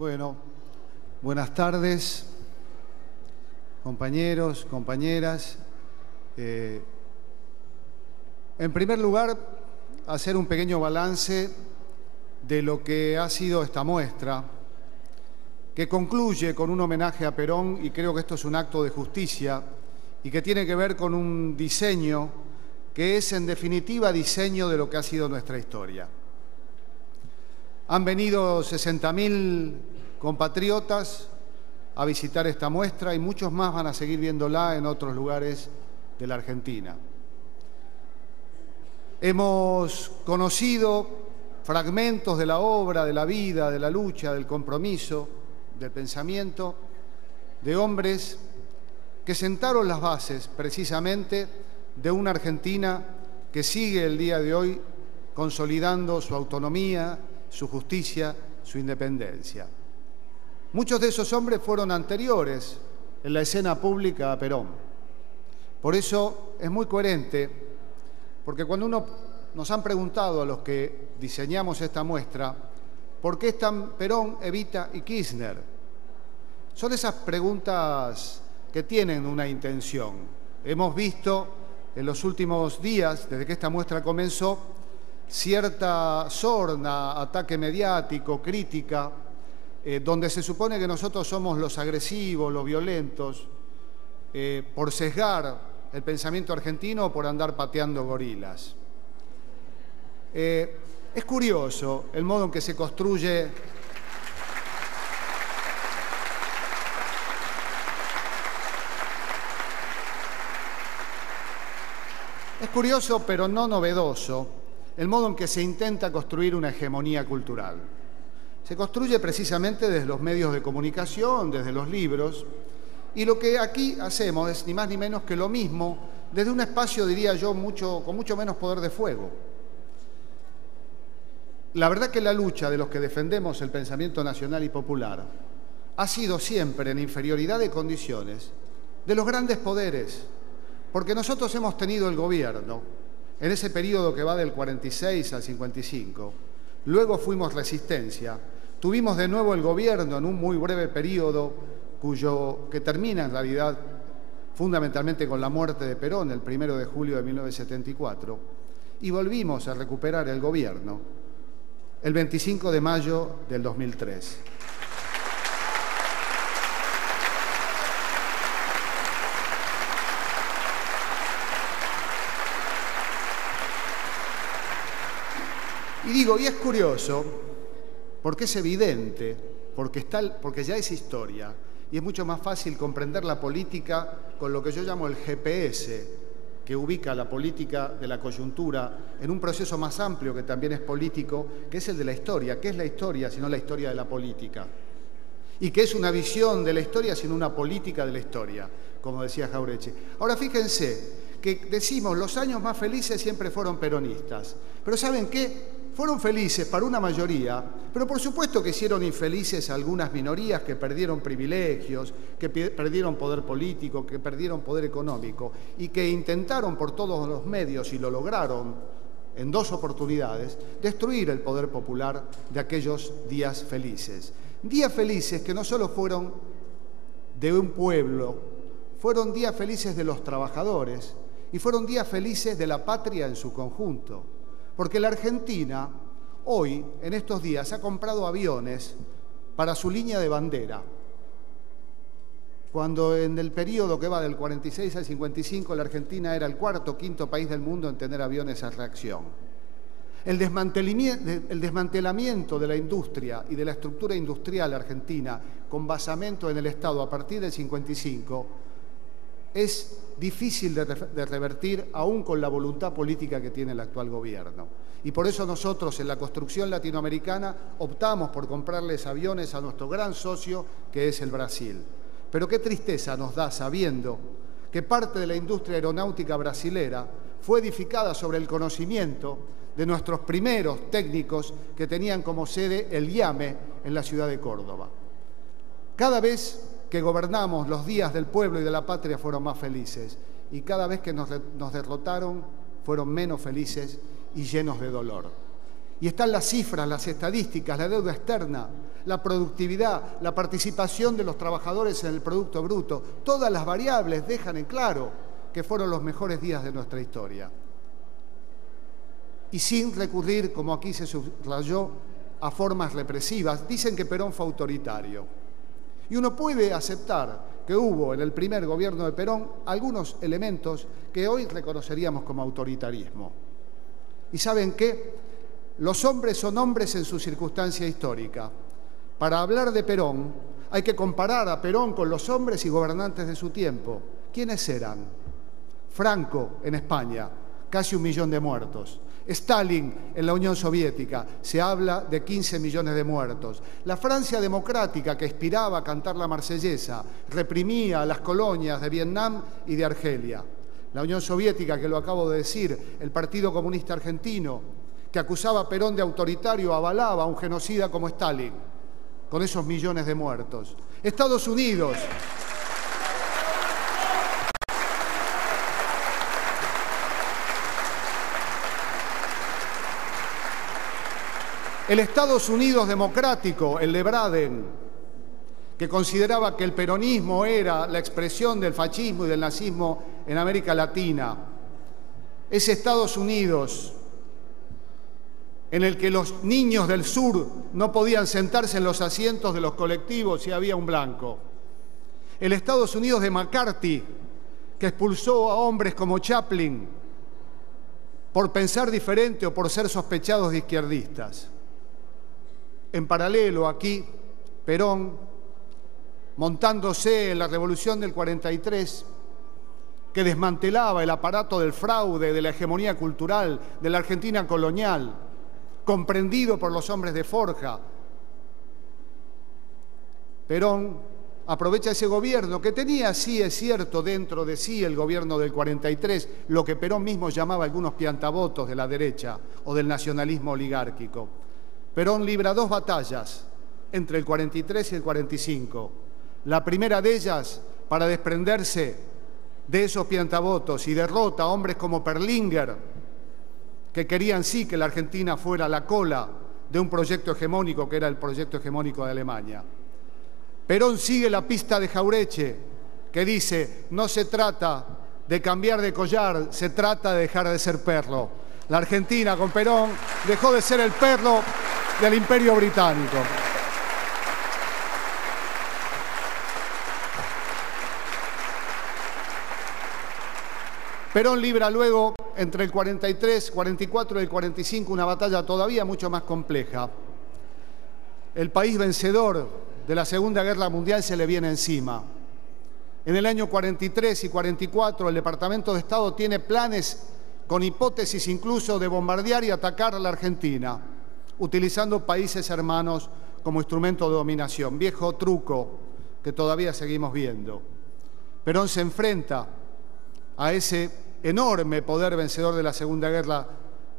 Bueno, buenas tardes, compañeros, compañeras. En primer lugar, hacer un pequeño balance de lo que ha sido esta muestra, que concluye con un homenaje a Perón, y creo que esto es un acto de justicia, y que tiene que ver con un diseño que es, en definitiva, diseño de lo que ha sido nuestra historia. Han venido 60.000 compatriotas a visitar esta muestra y muchos más van a seguir viéndola en otros lugares de la Argentina. Hemos conocido fragmentos de la obra, de la vida, de la lucha, del compromiso, del pensamiento de hombres que sentaron las bases precisamente de una Argentina que sigue el día de hoy consolidando su autonomía, su justicia, su independencia. Muchos de esos hombres fueron anteriores en la escena pública a Perón. Por eso es muy coherente, porque cuando nos han preguntado a los que diseñamos esta muestra, ¿por qué están Perón, Evita y Kirchner? Son esas preguntas que tienen una intención. Hemos visto en los últimos días, desde que esta muestra comenzó, cierta sorna, ataque mediático, crítica, donde se supone que nosotros somos los agresivos, los violentos, por sesgar el pensamiento argentino o por andar pateando gorilas. Es curioso el modo en que se construye pero no novedoso, el modo en que se intenta construir una hegemonía cultural. Se construye precisamente desde los medios de comunicación, desde los libros, y lo que aquí hacemos es ni más ni menos que lo mismo desde un espacio, diría yo, con mucho menos poder de fuego. La verdad que la lucha de los que defendemos el pensamiento nacional y popular ha sido siempre en inferioridad de condiciones de los grandes poderes, porque nosotros hemos tenido el gobierno en ese periodo que va del 46 al 55, luego fuimos resistencia, tuvimos de nuevo el gobierno en un muy breve periodo que termina en realidad fundamentalmente con la muerte de Perón el 1 de julio de 1974, y volvimos a recuperar el gobierno el 25 de mayo del 2003. Y es curioso, porque es evidente, porque ya es historia, y es mucho más fácil comprender la política con lo que yo llamo el GPS, que ubica la política de la coyuntura en un proceso más amplio que también es político, que es el de la historia. ¿Qué es la historia sino la historia de la política? Y que es una visión de la historia sino una política de la historia, como decía Jauretche. Ahora fíjense que decimos los años más felices siempre fueron peronistas, pero ¿saben qué? Fueron felices para una mayoría, pero por supuesto que hicieron infelices a algunas minorías que perdieron privilegios, que perdieron poder político, que perdieron poder económico y que intentaron por todos los medios, y lo lograron en 2 oportunidades, destruir el poder popular de aquellos días felices. Días felices que no solo fueron de un pueblo, fueron días felices de los trabajadores y fueron días felices de la patria en su conjunto. Porque la Argentina, hoy, en estos días, ha comprado aviones para su línea de bandera. Cuando en el periodo que va del 46 al 55, la Argentina era el 4º o 5º país del mundo en tener aviones a reacción. El desmantelamiento de la industria y de la estructura industrial argentina con basamento en el Estado a partir del 55 es difícil de revertir aún con la voluntad política que tiene el actual gobierno. Y por eso nosotros en la construcción latinoamericana optamos por comprarles aviones a nuestro gran socio que es el Brasil. Pero qué tristeza nos da sabiendo que parte de la industria aeronáutica brasilera fue edificada sobre el conocimiento de nuestros primeros técnicos que tenían como sede el IAME en la ciudad de Córdoba. Cada vez que gobernamos, los días del pueblo y de la patria fueron más felices, y cada vez que nos derrotaron fueron menos felices y llenos de dolor. Y están las cifras, las estadísticas, la deuda externa la productividad, la participación de los trabajadores en el Producto Bruto. Todas las variables dejan en claro que fueron los mejores días de nuestra historia. Y sin recurrir, como aquí se subrayó, a formas represivas. Dicen que Perón fue autoritario. Y uno puede aceptar que hubo en el primer gobierno de Perón algunos elementos que hoy reconoceríamos como autoritarismo. ¿Y saben qué? Los hombres son hombres en su circunstancia histórica. Para hablar de Perón hay que comparar a Perón con los hombres y gobernantes de su tiempo. ¿Quiénes eran? Franco en España, casi 1 millón de muertos. Stalin en la Unión Soviética, se habla de 15 millones de muertos. La Francia democrática, que aspiraba a cantar la Marsellesa, reprimía a las colonias de Vietnam y de Argelia. La Unión Soviética, que lo acabo de decir, el Partido Comunista Argentino, que acusaba a Perón de autoritario, avalaba a un genocida como Stalin, con esos millones de muertos. Estados Unidos. El Estados Unidos democrático, el de Braden, que consideraba que el peronismo era la expresión del fascismo y del nazismo en América Latina. Ese Estados Unidos en el que los niños del sur no podían sentarse en los asientos de los colectivos si había un blanco. El Estados Unidos de McCarthy, que expulsó a hombres como Chaplin por pensar diferente o por ser sospechados de izquierdistas. En paralelo, aquí, Perón, montándose en la Revolución del 43, que desmantelaba el aparato del fraude, de la hegemonía cultural, de la Argentina colonial, comprendido por los hombres de Forja. Perón aprovecha ese gobierno que tenía, sí es cierto, dentro de sí el gobierno del 43, lo que Perón mismo llamaba algunos piantavotos de la derecha o del nacionalismo oligárquico. Perón libra 2 batallas entre el 43 y el 45. La primera de ellas para desprenderse de esos piantavotos y derrota a hombres como Perlinger, que querían sí que la Argentina fuera la cola de un proyecto hegemónico que era el proyecto hegemónico de Alemania. Perón sigue la pista de Jauretche, que dice: no se trata de cambiar de collar, se trata de dejar de ser perro. La Argentina con Perón dejó de ser el perro del Imperio Británico. Perón libra luego, entre el 43, 44 y el 45, una batalla todavía mucho más compleja. El país vencedor de la Segunda Guerra Mundial se le viene encima. En el año 43 y 44, el Departamento de Estado tiene planes con hipótesis incluso de bombardear y atacar a la Argentina, utilizando países hermanos como instrumento de dominación. Viejo truco que todavía seguimos viendo. Perón se enfrenta a ese enorme poder vencedor de la Segunda Guerra.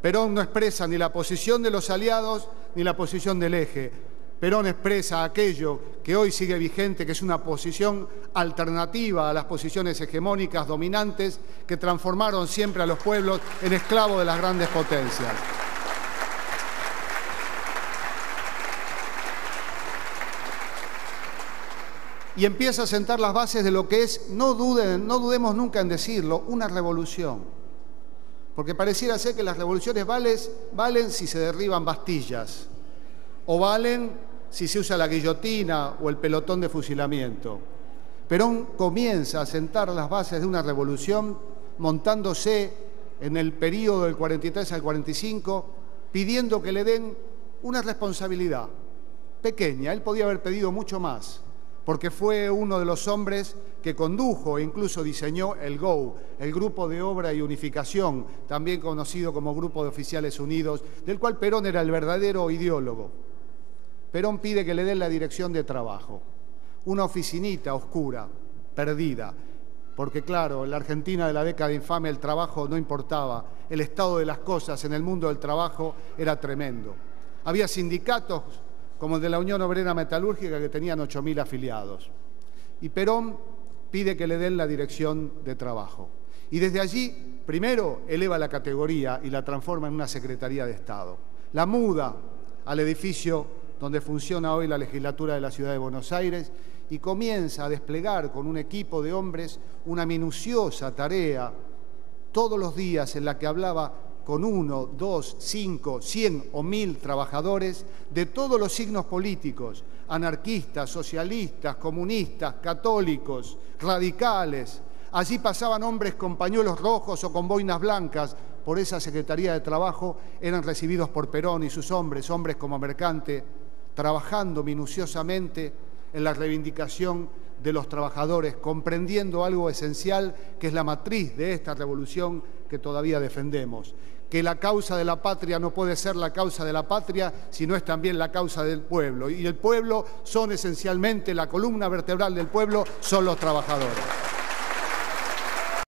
Perón no expresa ni la posición de los aliados ni la posición del eje. Perón expresa aquello que hoy sigue vigente, que es una posición alternativa a las posiciones hegemónicas dominantes que transformaron siempre a los pueblos en esclavos de las grandes potencias. Y empieza a sentar las bases de lo que es, no dudemos nunca en decirlo, una revolución. Porque pareciera ser que las revoluciones valen si se derriban Bastillas, o valen si se usa la guillotina o el pelotón de fusilamiento. Perón comienza a sentar las bases de una revolución montándose en el período del 43 al 45, pidiendo que le den una responsabilidad pequeña. Él podía haber pedido mucho más, porque fue uno de los hombres que condujo e incluso diseñó el GOU, el Grupo de Obra y Unificación, también conocido como Grupo de Oficiales Unidos, del cual Perón era el verdadero ideólogo. Perón pide que le den la dirección de trabajo, una oficinita oscura, perdida, porque claro, en la Argentina de la década infame el trabajo no importaba, el estado de las cosas en el mundo del trabajo era tremendo. Había sindicatos como el de la Unión Obrera Metalúrgica que tenían 8.000 afiliados. Y Perón pide que le den la dirección de trabajo. Y desde allí, primero, eleva la categoría y la transforma en una Secretaría de Estado. La muda al edificio donde funciona hoy la legislatura de la Ciudad de Buenos Aires, y comienza a desplegar con un equipo de hombres una minuciosa tarea todos los días en la que hablaba con 1, 2, 5, 100 o 1000 trabajadores de todos los signos políticos, anarquistas, socialistas, comunistas, católicos, radicales. Allí pasaban hombres con pañuelos rojos o con boinas blancas por esa Secretaría de Trabajo, eran recibidos por Perón y sus hombres como Mercante, trabajando minuciosamente en la reivindicación de los trabajadores, comprendiendo algo esencial que es la matriz de esta revolución que todavía defendemos, que la causa de la patria no puede ser la causa de la patria, sino es también la causa del pueblo. Y el pueblo son esencialmente, la columna vertebral del pueblo son los trabajadores.